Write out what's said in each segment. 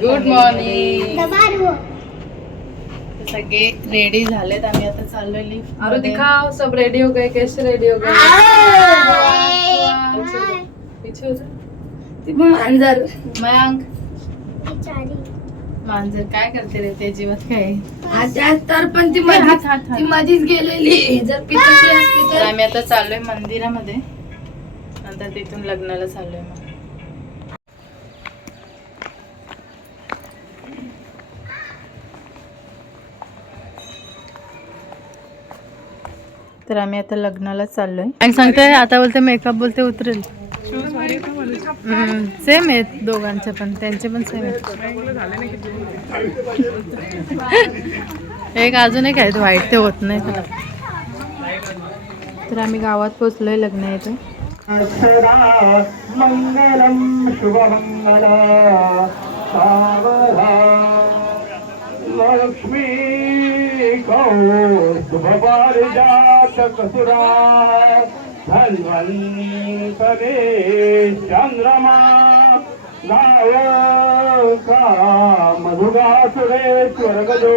Good morning. तर सगळे ready झालेत आम्ही आता चाललोय लिफ्ट अरे दिखाओ सब रेडी हो गए कैसे रेडी हो गए. पीछे हो जा. मांजर. मयांक मांजर काय करते रे ते जीवात काय? तर पण ती हात, मधीच हात. ती मधीच गेलेली. जर पिताची असती तर तर आम्ही आता चाललोय मंदिरामध्ये. नंतर तिथून लग्नाला चाललोय मग. तर आम्ही आता लग्नाला चाललोय. आणि सांगते आता बोलते मेकअप बोलते उतरेल. सेम आहेत दोघांचे पण त्यांचे पण सेम आहेत. एक अजून एक आहेत व्हाईट ते होत नाही. त्याला तर आम्ही गावात पोचलोय लग्न येते सदा કૌ ભવાર જાત કસુરા ધન્વંતરે ચંદ્રમા ગાયો કા મધુગા સુરેશ્વર ગજો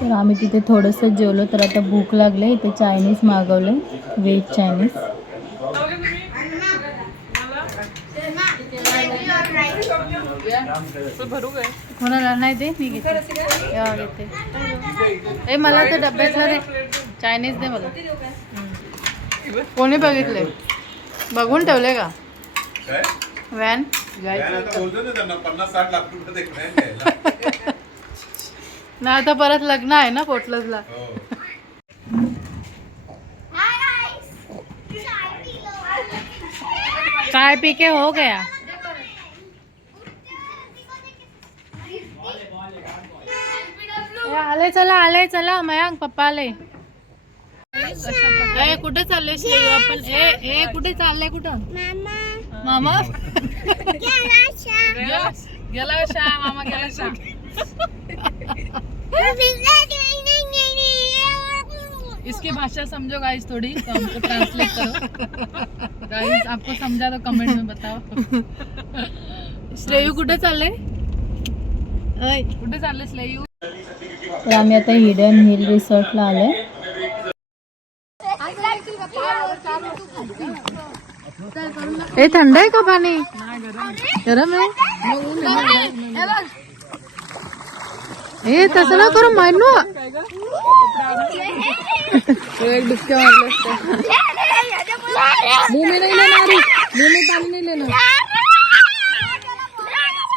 तर आम्ही तिथे थोडंसं जेवलो तर आता भूक लागले इथे चायनीज मागवले व्हेज चायनीज. भरू कोणाला नाही दे मी घेते. या, घेते. ए मला तर डब्यातलं रे चायनीज दे मला. कोणी बघितले? बघून ठेवले का? व्हॅन पन्नास साठ लाख रुपये ते van घ्यायला. ना आता परत लग्न आहे ना पोटलजला. हो. काय पी के हो गया? आले चला आले चला मयांक पप्पा आले. ए कुठे चालले आपण ए ए कुठे चालले कुठं? मामा? गेला गेला शा मामा गेला शा इसकी भाषा समझो गाइस थोड़ी तो हमको ट्रांसलेट करो. गाइस आपको समझा तो कमेंट में बताओ. श्रेयू कुठे चालले? ऐ कुठे चालले स्लेयू तर आम्ही आता हिडन हिल रिसॉर्टला आलोय. ए थंड आहे का पाणी? गरम आहे? ए तसं ना करू मानू एक डुबक्या मारले असते मुंह में नहीं लेना अरे मुंह में पानी नहीं लेना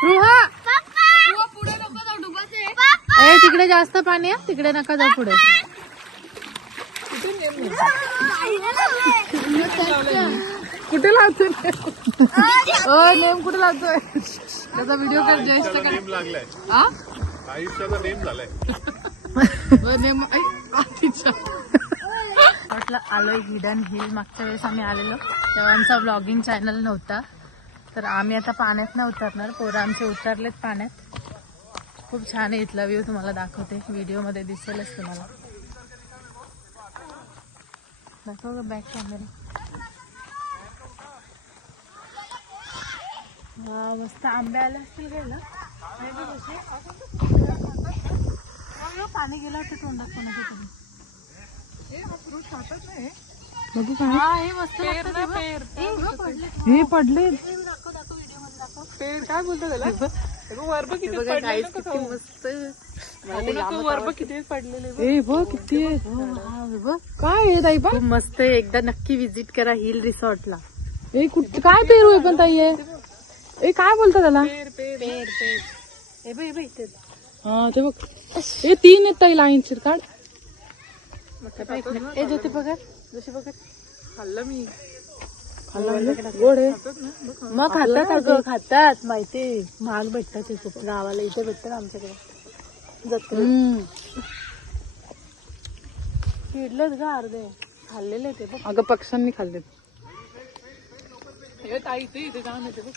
रुहा. ए तिकडे जास्त पाणी आहे. तिकडे नका जाऊ पुढे. कुठे लावतो ओ नेम कुठे लावतोय? त्याचा व्हिडिओ कर जयेशचा नेम लागलाय. हा आयुष्याचा नेम झालाय. नेम. रिसॉर्टला आलोय हिडन हिल. मागच्या वेळेस आम्ही आलेलो तेव्हा आमचा ब्लॉगिंग चॅनल नव्हता. तर आम्ही आता पाण्यात नाही उतरणार पोरं आमचे उतरलेत पाण्यात. खूप छान आहे इथला व्ह्यू तुम्हाला दाखवते. व्हिडिओमध्ये दिसेलच तुम्हाला. दाखव बॅक कॅमेरा मस्त आंबे आले असतील पाणी गेलं होतं तोंडात कोणाच्या तरी. बघू काय? हा हे मस्त पडले. हे पडले. ए, दाखव दाखव व्हिडिओमध्ये दाखव. पेड़ काय बोलतो त्याला? हे किती मस्त. वर किती पडलेले ए बघ किती आहेत हा, हे बघ. काय आहे ताई खूप मस्त आहे. एकदा नक्की विजिट करा हिल रिसॉर्टला. ए कुठ काय पेरू आहे पण ताई हे? ए काय बोलतो त्याला? पेर पेर हे इथे ते बघ. ए तीन आहेत ताई लाईन शिर काढ. ए ज्योती बघा. जशी बघा. खाल्लं मी. गोड आहे. मग खातात अगं खातात. माहिती महाग भेटतात ते खूप. गावाला इथे भेटतात आमच्याकडे. जत्रेत. किडलेत ग अर्धे. खाल्लेले ते बघ. अगं पक्ष्यांनी खाल्ले ताई ते इथे काम येते बघ.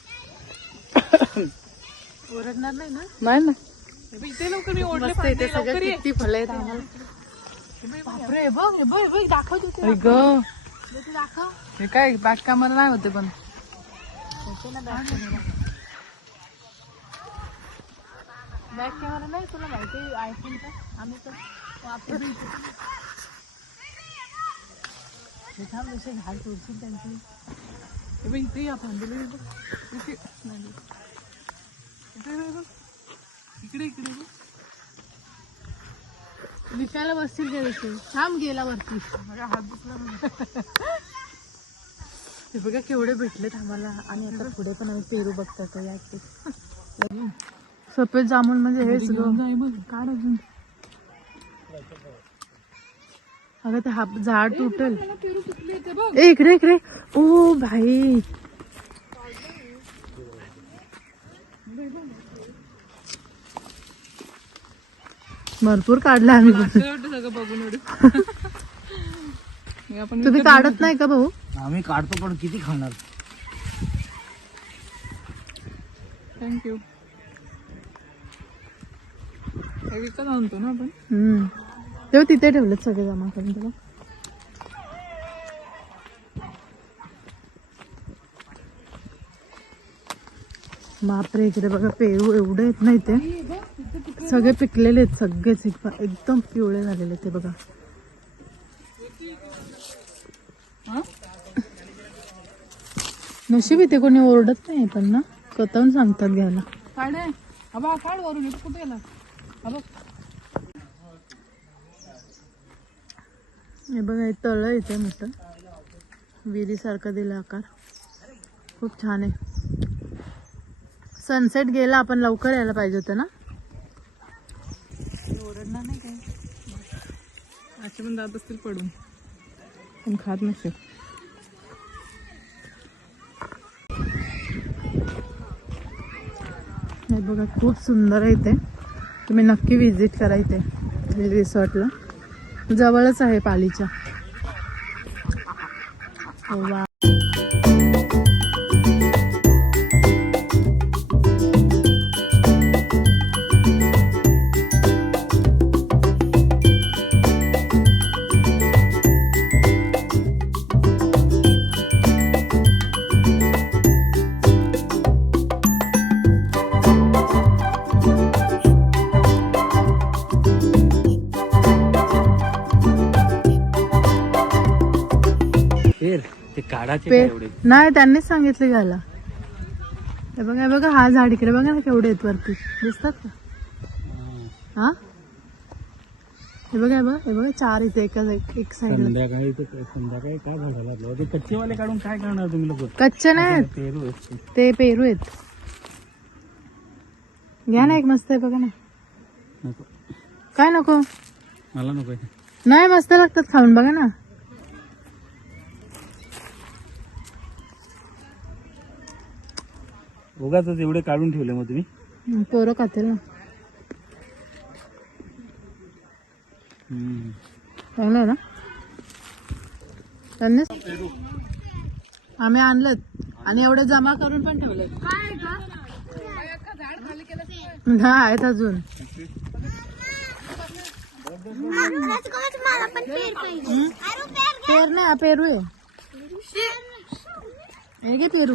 ओरडणार नाही ना? नाही ना. इथे लवकर मी ओढले मस्त इथे सगळं किती फळ आहेत आम्हाला. बापरे बघ हे बघ हे बघ दाखव ग. दाखव. हे काय बॅक कॅमेरा नाही होते पण. बॅक कॅमेरा नाही तुला माहिती आयफोनचा आम्ही तर वापरतो हे थांब जसे घाल तोडशील त्यांची. बघ या बघ. इथे बघ. इकडे इकडे बघ. विकायला बसतील ते जसे थांब गेला वरती माझा हात दुखला. हे बघा केवढे भेटलेत आम्हाला आणि आता पुढे पण आम्ही पेरू बघतात याचे सफेद जामुन म्हणजे हेच हे बघ. काढ अजून अगं ते हा झाड तुटेल. ए इकडे इकडे. ओ भाई. भरपूर काढलं आम्ही. बघून हे तुम्ही काढत नाही का भाऊ? आम्ही काढतो पण किती खाणार? थँक्यू विकत आणतो ना आपण? हम्म. तेव्हा तिथे ठेवलेत सगळे जमा करून तुला. बापरे इकडे बघा पेरू एवढे येत नाही ते सगळे पिकलेले आहेत सगळेच एकदम पिवळे झालेले ते बघा. नशीब इथे कोणी ओरडत नाही पण ना स्वतःहून सांगतात घ्यायला. काढ. अबा काढ वरून कुठे गेला? हे बघा हे तळ इथे मोठं. विहिरीसारखं दिलं आकार. खूप छान आहे. सनसेट गेला आपण लवकर यायला पाहिजे होतं ना? ओरडणार नाही काय? असे पण जात असतील पडून. पण खात नसेल हे बघा खूप सुंदर आहे इथे. तुम्ही नक्की विजिट करा इथे. रिसॉर्टला जवळच आहे पालीच्या. हो वा. एवढे? नाही त्यांनीच सांगितले घ्यायला. हे बघा हे बघा हा झाड इकडे बघा ना केवढे आहेत वरती. दिसतात का? हा? हे बघा हे बघा हे बघा चार इथे एका एक- साईडला संध्याकाळी काय झाडाला लागलं ते कच्चेवाले काढून काय करणार तुम्ही लोक? कच्चे नाही पेरू. ते पेरू आहेत. घ्या ना एक मस्त आहे बघा ना. काय नको? मला नको नाही मस्त लागतात खाऊन बघा ना. उगाच एवढे काढून ठेवले मग तुम्ही? हं, पोरं खातील ना. हम्म. चांगलं आहे ना? त्यांनी आम्ही आणलं आणि एवढं जमा करून पण ठेवलं हा आहेत अजून. हम्म? पेर नाही हा पेरू आहे. हे घे पेरू.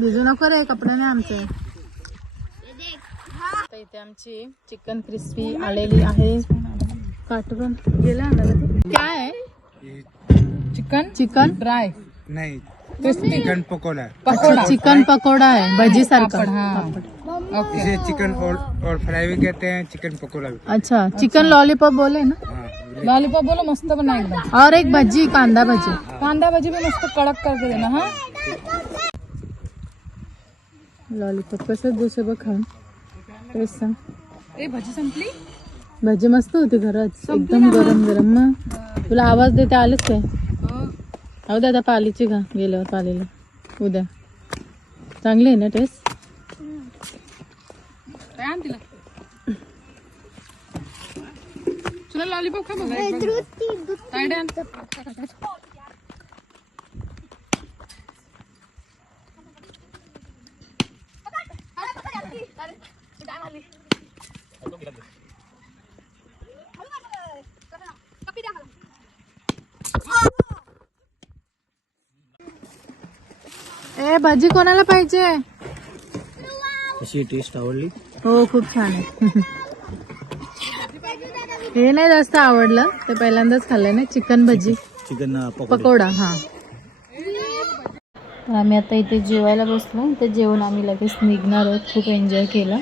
भिजू नको रे कपडे नाही आमचे. इथे आमची चिकन क्रिस्पी आलेली आहे. काटून गेला. काय आहे? चिकन? चिकन? ड्राय नहीं चिकन पकोड़ा चिकन पकोडा आहे भजी सारखा इसे चिकन और और फ्राई भी कहते हैं चिकन पकोड़ा भी. अच्छा चिकन लॉलीपॉप बोले ना? हाँ लॉलीपॉप बोलो मस्त बना और एक भजी कांदा भजी. कांदा भाजी भी मस्त कडक करके देना हा? लॉलीपॉप कसं दुसरं बघ खाऊन टेस्ट सांग. ए भाजी संपली? भजी मस्त होती घरात. एकदम गरम गरम मग. तुला आवाज देते आलेच काय? हो. दादा पालीची का गेल्यावर पालीला. उद्या. चांगली आहे ना टेस्ट? काय आण तिला? तुला लॉलीपॉप खा बघ. तायडे आण? भजी कोणाला पाहिजे? अशी टेस्ट आवडली. हो खूप छान आहे. हे नाही जास्त आवडलं. ते पहिल्यांदाच खाल्लंय ना चिकन भजी. चिकन पकोडा. हा. तर आम्ही आता इथे जेवायला बसलो. इथे जेवण आम्ही लगेच निघणार आहोत. खूप एन्जॉय केलं.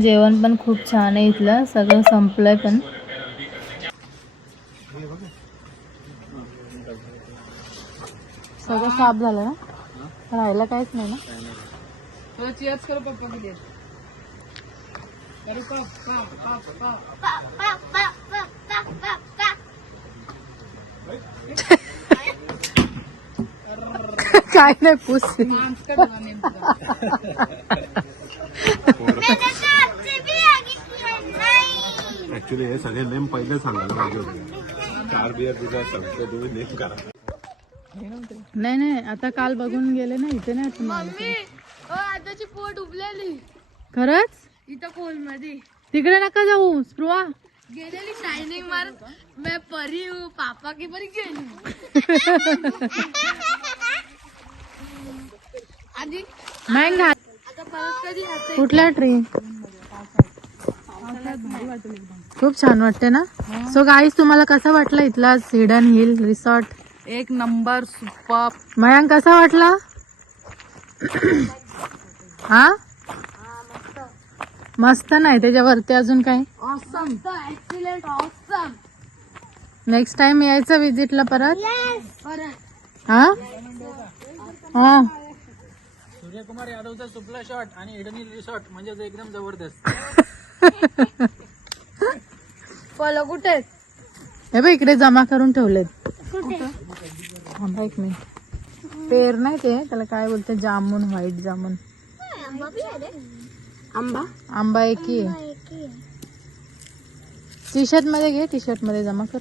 जेवण पण खूप छान आहे इथलं. सगळं संपलंय पण. सगळं साफ झालं ना? राहिलं काहीच नाही ना? थोड़ा चीयर्स करो पप्पा के लिए करो पप पप पप पप काय नाही पुस ऍक्च्युली हे सगळे नेम पहिले सांगायला पाहिजे होते. चार बियर तुझा सांगतो तुम्ही नेम करा. नाही नाही आता काल बघून गेले ना इथे नाही आलं. आताची पोट उबलेली. खरंच? इथं खोलमध्ये तिकडे नका जाऊ स्पृहा. गेलेली शायनिंग मार मैं परी हूँ पापा की परी गेली. आधी मँग घाल. आता परत कधी हसे कुठला ट्री खूप छान वाटते ना? सो गाईस तुम्हाला कसा वाटला इथला हिडन हिल रिसॉर्ट एक नंबर सुपर. मयांक कसा वाटला? हा? मस्त नाही त्याच्यावरती अजून काय? Awesome excellent awesome next time यायचं विजिटला परत? परत. हा? हा. सूर्यकुमार यादवचा सुपला शॉट आणि इडनी रिसॉर्ट म्हणजे एकदम जबरदस्त. फॉलो कुठे? हे बघ इकडे जमा करून ठेवलेत. थांबा एक मिनिट. पेर नाही ते त्याला काय बोलते जामून व्हाईट जामून. आंबा? आंबा एकी टी शर्टमध्ये घे टी शर्टमध्ये जमा कर.